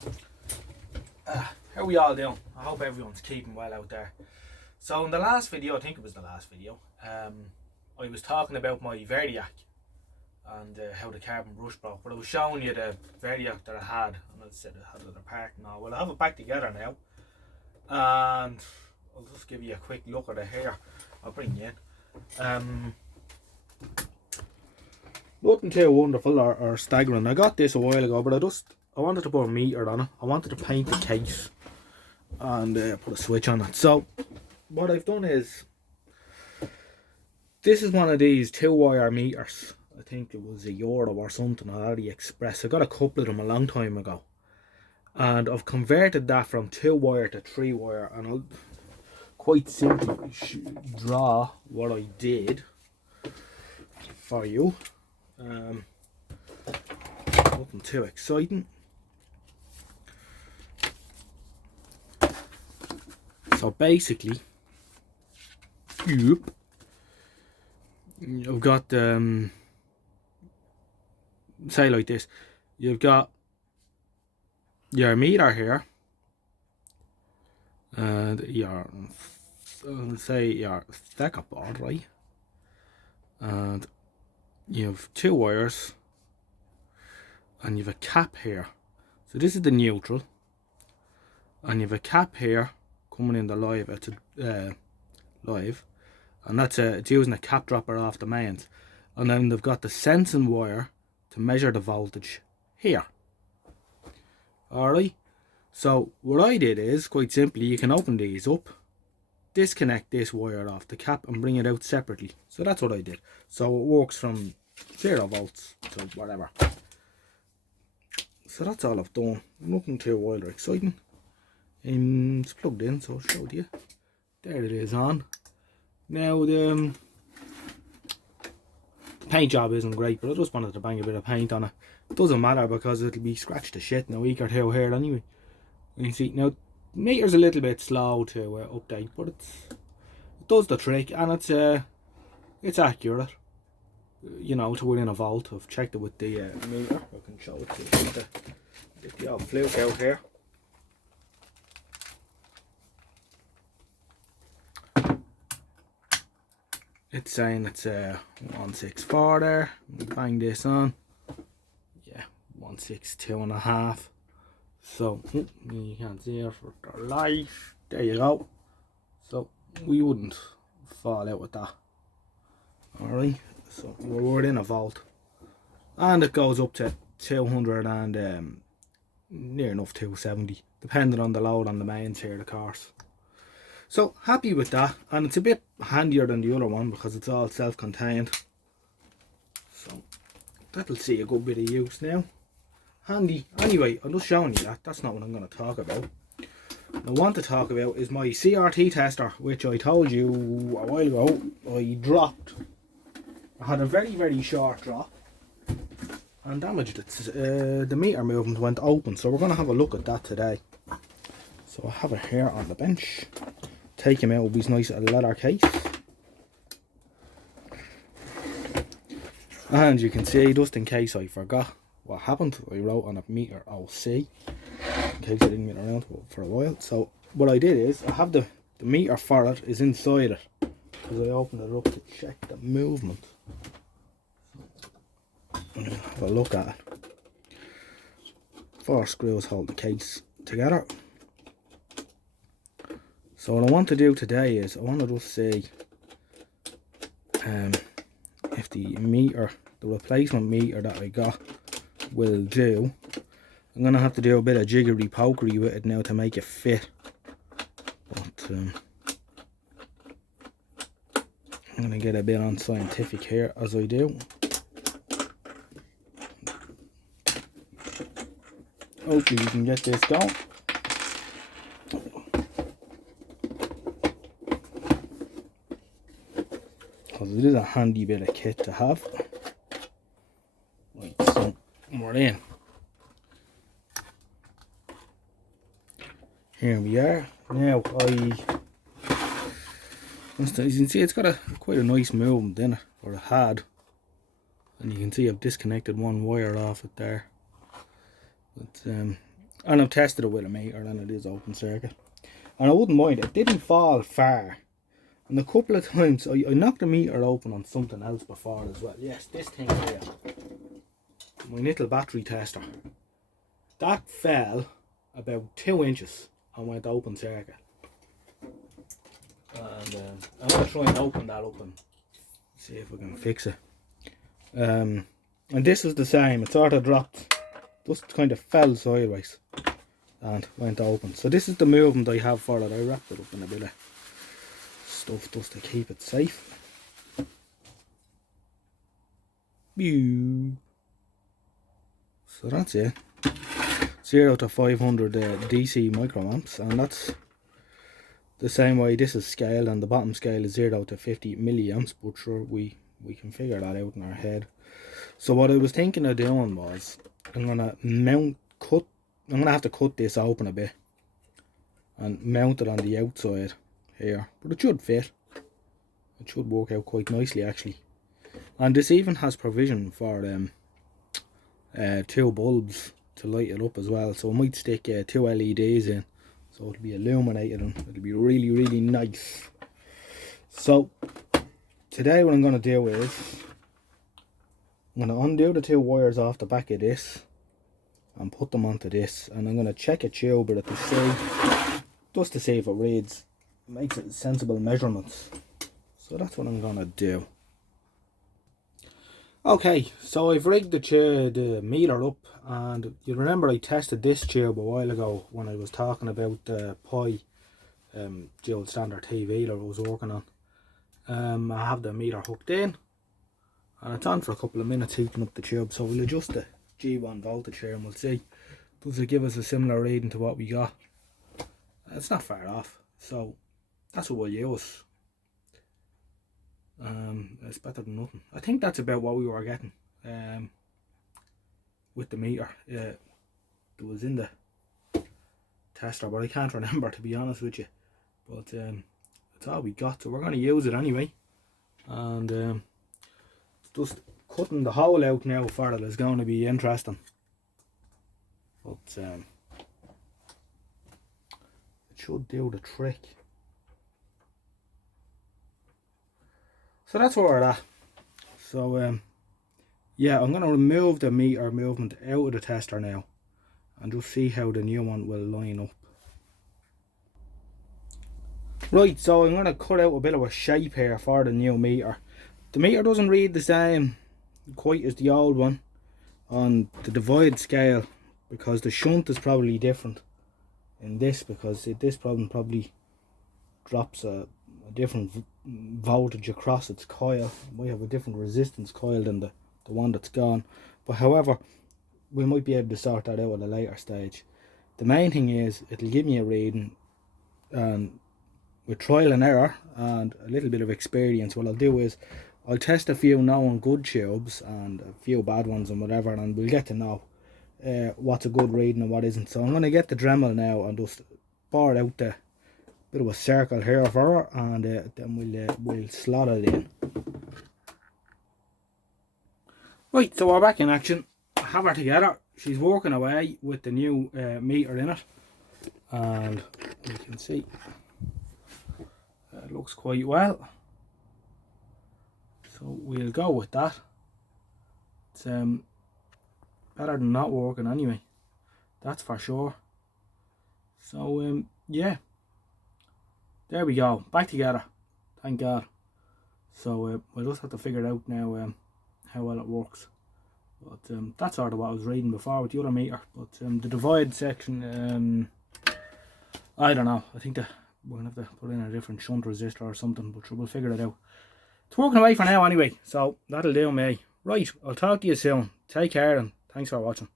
How are we all doing? I hope everyone's keeping well out there. So in the last video, I think it was the last video, I was talking about my Verdiac and how the carbon brush broke, but I was showing you the Verdiac that I had, and I said I had it apart now. Well, I have it back together now, and I'll just give you a quick look at it here. I'll bring you in. Nothing too wonderful or staggering. I got this a while ago, but I wanted to put a meter on it. I wanted to paint the case and put a switch on it. So what I've done is, this is one of these 2-wire meters. I think it was €1 or something on AliExpress. I got a couple of them a long time ago, and I've converted that from 2-wire to 3-wire, and I'll quite simply draw what I did for you. Nothing too exciting. So basically, you've got say like this. You've got your meter here, and your thicker board, right? And you have 2 wires, and you have a cap here. So this is the neutral, and you have a cap here coming in the live. It's live, and it's using a cap dropper off the mains. And then they've got the sensing wire to measure the voltage here. Alright, so what I did is, quite simply, you can open these up, disconnect this wire off the cap and bring it out separately. So that's what I did. So it works from 0 volts to whatever. So that's all I've done. Nothing too wild or exciting. It's plugged in, so I'll show it to you. There it is on. Now the paint job isn't great, but I just wanted to bang a bit of paint on it. It doesn't matter because it'll be scratched to shit in a week or two here anyway. You can see now, meter's a little bit slow to update, but it does the trick, and it's accurate. You know, to within a volt. I've checked it with the meter. I can show it to you. Get the old fluke out here. It's saying it's 164 there. Bang this on. Yeah, 162.5. So you can't see it for the light. There you go. So we wouldn't fall out with that. Alright, so we're within a volt, and it goes up to 200 and near enough 270, depending on the load on the mains here, of course. So happy with that, and it's a bit handier than the other one because it's all self-contained. So that'll see a good bit of use now. Handy. Anyway, I'm just showing you that. That's not what I'm going to talk about. What I want to talk about is my CRT tester, which I told you a while ago I dropped. I had a very short drop and damaged it. The meter movement went open, so we're going to have a look at that today. So I have it here on the bench. Take him out with his nice leather case. And you can see, just in case I forgot what happened, I wrote on a meter OC, in case I didn't get around to it for a while. So what I did is, I have the meter for it is inside it, because I opened it up to check the movement. I'm going to have a look at it. 4 screws hold the case together. So what I want to do today is, I want to just see if the meter, the replacement meter that I got, will do. I'm going to have to do a bit of jiggery pokery with it now to make it fit. But I'm going to get a bit unscientific here as I do. Hopefully we can get this going. Because it is a handy bit of kit to have. Right, so we're in. Here we are. Now as you can see, it's got quite a nice movement in it, or it had. And you can see I've disconnected one wire off it there. But And I've tested it with a meter and it is open circuit. And I wouldn't mind, it didn't fall far. And a couple of times I knocked the meter open on something else before as well. Yes, this thing here, my little battery tester, that fell about 2 inches and went open circuit. And I'm going to try and open that up and see if we can fix it. And this is the same, it sort of dropped, just kind of fell sideways and went open. So this is the movement I have for it. I wrapped it up in a bit of stuff just to keep it safe. So that's it. 0 to 500 DC microamps, and that's the same way this is scaled, and the bottom scale is 0 to 50 milliamps, but sure, we can figure that out in our head. So what I was thinking of doing was, I'm going to have to cut this open a bit and mount it on the outside here, but it should fit. It should work out quite nicely actually. And this even has provision for 2 bulbs to light it up as well, so I might stick 2 LEDs in, so it'll be illuminated and it'll be really, really nice. So today what I'm going to do is I'm going to undo the 2 wires off the back of this and put them onto this, and I'm going to check a tube with it to see, just to see if it reads, makes it sensible measurements. So that's what I'm going to do. Okay, so I've rigged the meter up, and you remember I tested this tube a while ago when I was talking about the Pi dual standard TV that I was working on. I have the meter hooked in and it's on for a couple of minutes heating up the tube, so we'll adjust the G1 voltage here and we'll see, does it give us a similar reading to what we got. It's not far off, so that's what we'll use. It's better than nothing. I think that's about what we were getting with the meter that was in the tester, but I can't remember, to be honest with you. But it's all we got, so we're going to use it anyway. And just cutting the hole out now for it is going to be interesting. But it should do the trick. So that's where we're at. So yeah, I'm going to remove the meter movement out of the tester now and just see how the new one will line up. Right, so I'm going to cut out a bit of a shape here for the new meter. The meter doesn't read the same quite as the old one on the divide scale, because the shunt is probably different in this, because this problem probably drops a different voltage across its coil. It might have a different resistance coil than the one that's gone, but however we might be able to sort that out at a later stage. The main thing is it'll give me a reading, and with trial and error and a little bit of experience, what I'll do is I'll test a few known good tubes and a few bad ones and whatever, and we'll get to know what's a good reading and what isn't. So I'm going to get the Dremel now and just bore out the bit of a circle here for her, and then we'll slot it in. Right, so we're back in action. I have her together. She's working away with the new meter in it, and you can see it looks quite well. So we'll go with that. It's better than not working anyway, that's for sure. So yeah, there we go, back together, thank God. So we'll just have to figure it out now how well it works. But that's sort of what I was reading before with the other meter. But the divide section, I don't know, I think that we're going to have to put in a different shunt resistor or something, but we'll figure it out. It's working away for now anyway, so that'll do me. Right, I'll talk to you soon. Take care and thanks for watching.